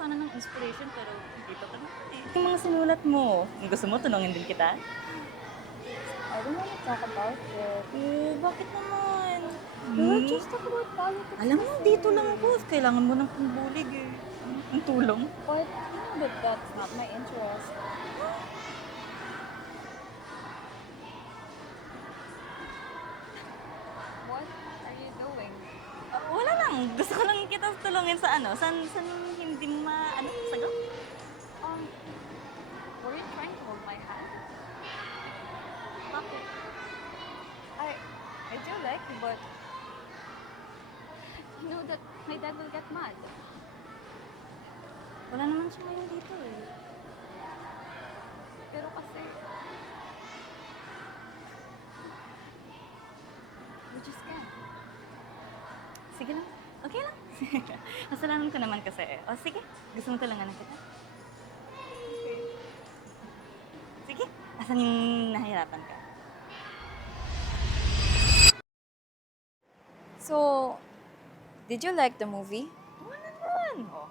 sana ng inspiration pero hindi pa naman eh. Yung mga sinulat mo, kung gusto mo, tulungan din kita. I don't want to talk about it. Eh, bakit naman? We were just talk about politics. Alam mo, kasi. dito lang ako. Kailangan mo ng pangbulig eh. Ang tulong. But you know that that's not my interest. What are you doing? Wala lang. Gusto ko lang kita tulungin sa ano. San hindi sagot? Um, were you trying to hold my hand? Bakit? I do like you, but you know that my dad will get mad. Wala naman siya ngayon dito eh. Pero kasi, we just can't. Sige lang. Okay lang. Kasalanan ko naman kasi eh. O sige, gusto mo tulungan na kita? Sige. Asan yung nahirapan ka? So, did you like the movie? Oo naman. Oh,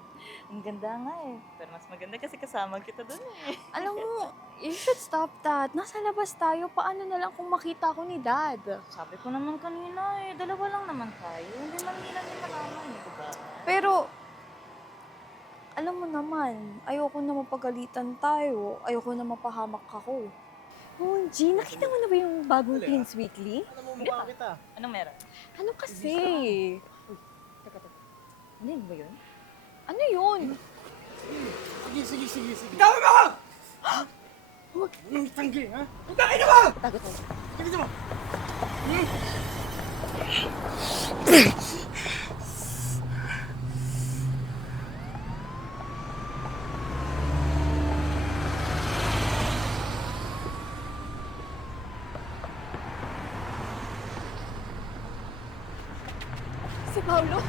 ang ganda nga eh. Pero mas maganda kasi kasama kita dun eh. Alam mo, you should stop that. Nasa labas tayo. Paano na lang kung makita ko ni Dad? Sabi ko naman kanina eh, dalawa lang naman tayo. Hindi man nila din malaman eh, diba? Pero, alam mo naman, ayoko na mapagalitan tayo. Ayoko na mapahamak ako. Oh, G, nakita mo na ba yung bagong Teens Weekly? Alam mo, mukha kita. Anong meron? Ano kasi? Teka. Ano yun ba yun? Ano yun? Sige. Tama mo! Huwag nang tanggi, ha? Putangin mo! Tago. Sige mo! Si Paolo?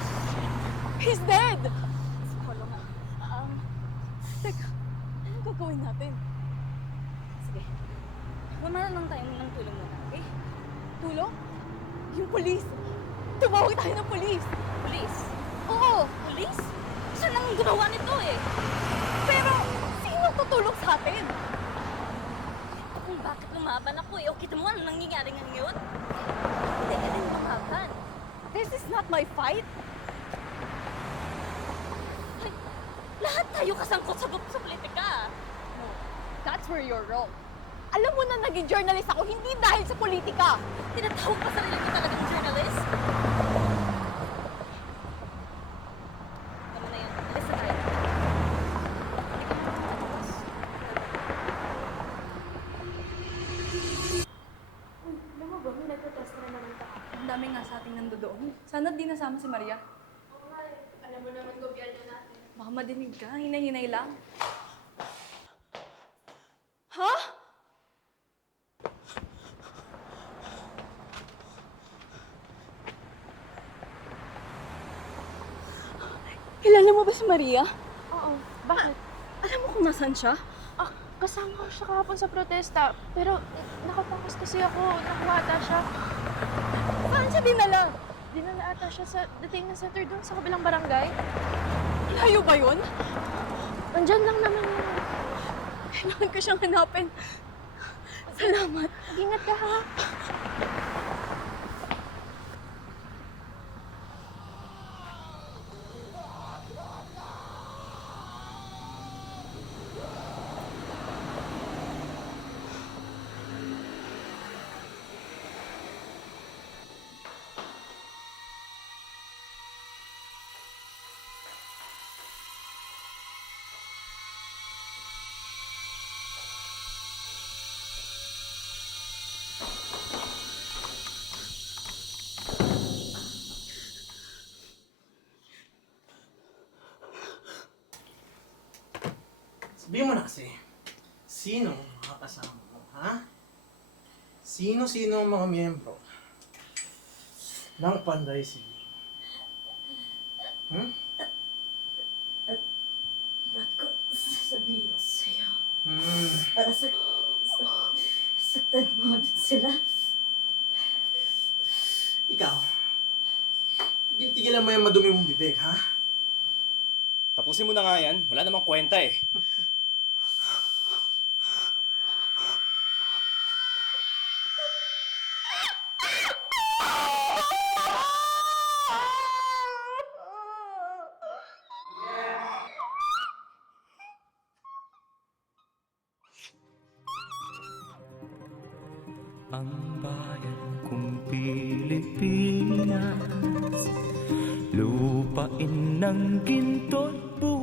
He's dead! Polo nga. Teka, anong gagawin natin? Sige. Mamala lang tayo ng tulong muna, okay? Tulong? Yung polis! Tumawag tayo ng polis! Police? Oo! Police? Saan ang gumawa nito eh? Pero, sino tutulong sa atin? Kung bakit lumaban ako eh. O kita mo ano nangyayari ngayon? Hindi ka din lumaban. This is not my fight. Ay, lahat tayo kasangkot sa politika. No, that's where you're wrong. Alam mo na naging journalist ako, hindi dahil sa politika. Tinatawag pa sarili ko talagang journalist. Tama na yan. Alis na tayo. Alam mo ba, may nagprotest na naman ta. Ang dami nga sa ating nandoon. Sana di nasama si Maria. Oo nga eh. Alam mo naman gobyerno natin. Baka madinig ka, hinay-hinay lang. Ha? Kilala mo ba si Maria? Oo, bakit? Alam mo kung nasaan siya? Kasama ko siya kahapon sa protesta. Pero nakapokus kasi ako. Nakuha ata siya. Saan siya dinala? Dinala ata siya sa detainment center doon sa kabilang barangay. Layo ba yun? Nandyan lang naman yun. Kailangan ko siyang hanapin. Salamat. Ingat ka ha. Sabihin mo na kasi, sino ang mga kasama mo, ha? Sino-sino ang mga miyembro ng Panday City? Hmm? Ba't ko sasabihin sa'yo? Hmm. Para sa mo din sila. Ikaw, tigilan mo yung madumi mong bibig, ha? Tapusin mo na nga yan. Wala namang kwenta eh. Ang bayan kong Pilipinas, lupain ng ginto't buhay.